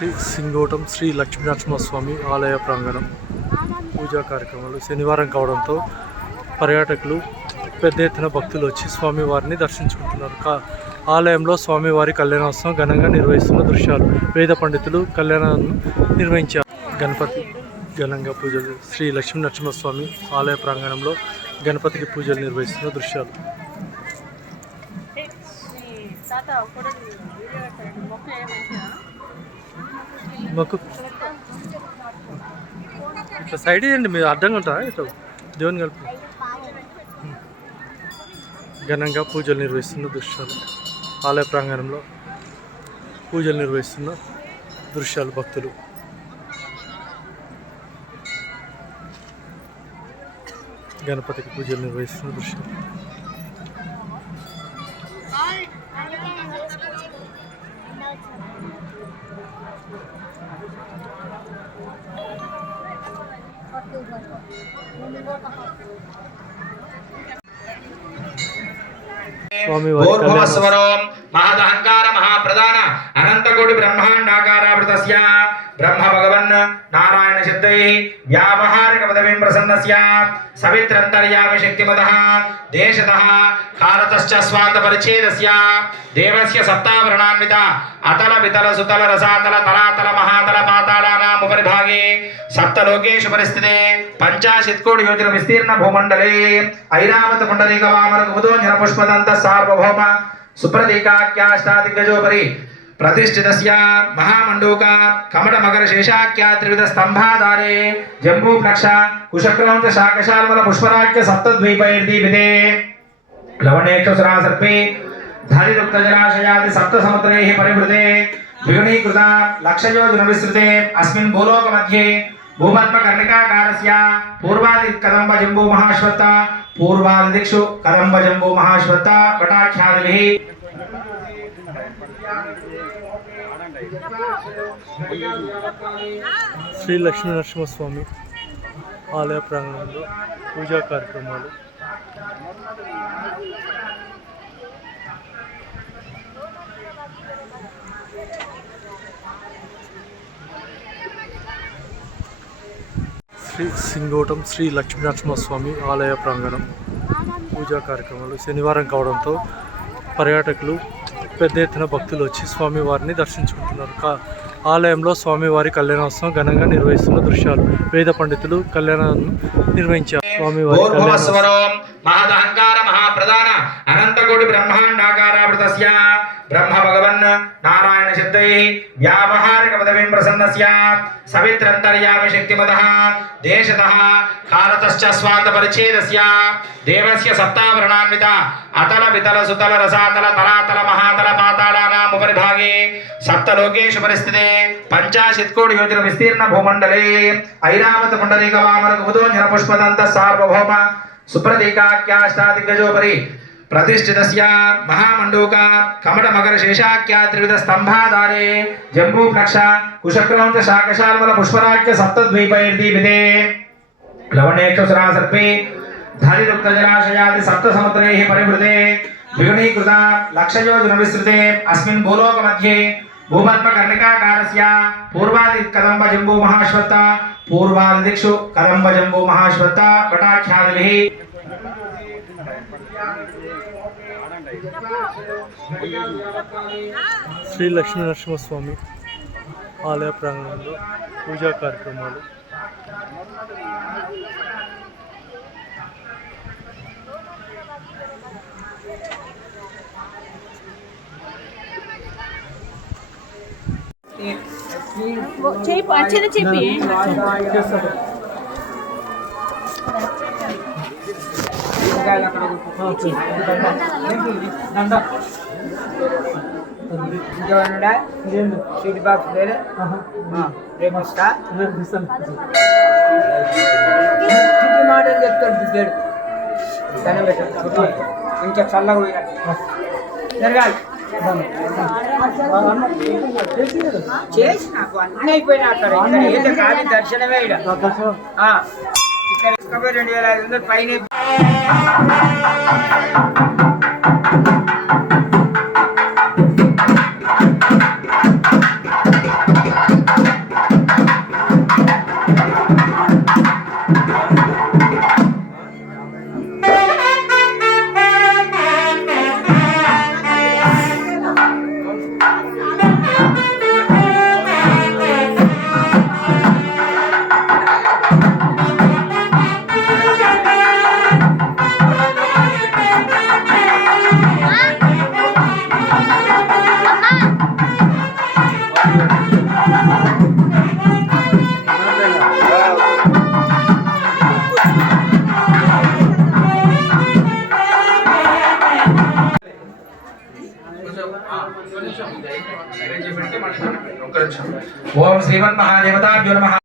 శ్రీ సింగోటం శ్రీ లక్ష్మీనరసింహస్వామి ఆలయ ప్రాంగణం. పూజా కార్యక్రమాలు శనివారం కావడంతో పర్యాటకులు పెద్ద ఎత్తున భక్తులు వచ్చి స్వామివారిని దర్శించుకుంటున్నారు. కా ఆలయంలో స్వామివారి కళ్యాణోత్సవం ఘనంగా నిర్వహిస్తున్న దృశ్యాలు వేద పండితులు కళ్యాణాన్ని నిర్వహించారు. గణపతి ఘనంగా పూజలు శ్రీ లక్ష్మీ నరసింహస్వామి ఆలయ ప్రాంగణంలో గణపతికి పూజలు నిర్వహిస్తున్న దృశ్యాలు. తాత ఫోటో వీడియో మొక్క ఏమంటున్నా మాకు ఇట్లా సైడ్ ఇవ్వండి మీరు అడ్డంగా ఉంటారా? ఇట్లా దేవుని కలిపి. ఘనంగా పూజలు నిర్వహిస్తున్న దృశ్యాలు. ఆలయ ప్రాంగణంలో పూజలు నిర్వహిస్తున్న దృశ్యాలు భక్తులు. గణపతికి పూజలు నిర్వహిస్తున్న దృశ్యం. భూర్భువస్వరం మహదహంకార మహాప్రధాన. అనంతకోటి బ్రహ్మాండాకారావృతస్య బ్రహ్మ భగవన్ నారాయణ శబ్దై వ్యావహారిక పదవీం ప్రసన్నస్య సవిత్రంతర్యామి శక్తిమద దేశత కాలతశ్చ స్వాంత పరిచ్ఛేదస్య దేవస్య సప్తావరణాన్విత అతల వితల సుతల రసాతల తలాతల మహాతల పాతాళానాం ఉపరిభాగే సప్తలోకేషు పరిస్థితే పంచాశత్ కోటి యోజన విస్తీర్ణ భూమండలే ఐరావత పుండరీక వామన కుముదో పుష్పదంత సార్వభౌమ సుప్రతీకాఖ్యాష్టాదిగ్గజోపరి प्रतिष्ठितस्य महामण्डूका कमटमकरशेषाख्या त्रिविधस्तम्भाधारे जम्बूप्लक्ष कुशक्रौञ्चशाकशाल्मलपुष्पराख्यसप्तद्वीपैर्दीपिते लवणेक्षसरासर्पे धारिदुग्धजलाशयादि सप्तसमुद्रैः परिवृते, द्विगुणीकृता लक्षयोजनविस्तृते, अस्मिन् भूलोकमध्ये भूमत्मकर्णिकाकारस्य पूर्वादिकदम्बजम्बूमहाश्वत्त पूर्वादिदिक्षु శ్రీ లక్ష్మీ నరసింహస్వామి ఆలయ ప్రాంగణంలో పూజా కార్యక్రమాలు. శ్రీ సింగోటం శ్రీ లక్ష్మీ నరసింహస్వామి ఆలయ ప్రాంగణం పూజా కార్యక్రమాలు శనివారం కావడంతో పర్యాటకులు పెద్ద ఎత్తున భక్తులు వచ్చి స్వామివారిని దర్శించుకుంటున్నారు. కా ఆలయంలో స్వామివారి కళ్యాణోత్సవం ఘనంగా నిర్వహిస్తున్న దృశ్యాలు వేద పండితులు కళ్యాణాన్ని నిర్వహించారు. స్వామివారి కళ్యాణోత్సవం. కోటి బ్రహ్మాండాకారావృతస్య బ్రహ్మ భగవన్ నారాయణ శబ్దై వ్యావహారిక పదవీం ప్రసన్నస్య సవిత్రంతర్యామి శక్తిమద దేశత కాలతశ్చ స్వాంత పరిచ్ఛేదస్య దేవస్య సప్తావరణాన్విత అతల వితల సుతల రసాతల తలాతల మహాతల పాతాళానాం ఉపరిభాగే సప్తలోకేషు పరిస్థితే పంచాశత్ కోటి యోజన విస్తీర్ణ భూమండలే ఐరావత పుండరీక వామన కుముదో పుష్పదంత సార్వభౌమ సుప్రతీకాఖ్యాష్టాదిగ్గజోపరి प्रतिष्ठितस्य महामण्डूका कमटमकरशेषाख्या त्रिविधस्तम्भाधारे जम्बूप्रक्ष कुशक्रान्तशाकशाल्मलपुष्पराख्यसप्तद्वीपैर्दीपिते लवणेक्षुसरासर्पे धरिदुक्तजलाशयादि सप्तसमुद्रैः परिवृते द्विगुणीकृता लक्षयोजनविस्तृते, अस्मिन् भूलोकमध्ये भूमत्मकर्णिकाकारस्य पूर्वादिकदम्बजम्बूमहाश्वत्त पूर्वादिदिक्षु कदम्बजम्बूमहाश्वत्त वटाख्यादिभिः శ్రీ లక్ష్మీ నరసింహస్వామి ఆలయ ప్రాంగణంలో పూజా కార్యక్రమాలు. చేయి అర్చన చెప్పి స్వీట్ బాక్స్ లేదు రేపు ఇస్తా ఇంటి మాటలు చెప్తాడు బిడ్డాడు దండం పెట్టాడు. కొంచెం చల్లగా పోయినట్టు జరగాలి. చేసి నాకు అన్నీ అయిపోయినా అక్కడ. ఏదో దర్శనమే ఇక్కడ రెండు వేల ఐదు వందలు పైన ఓం శ్రీమన్ మహాదేవతాభ్యో నమ.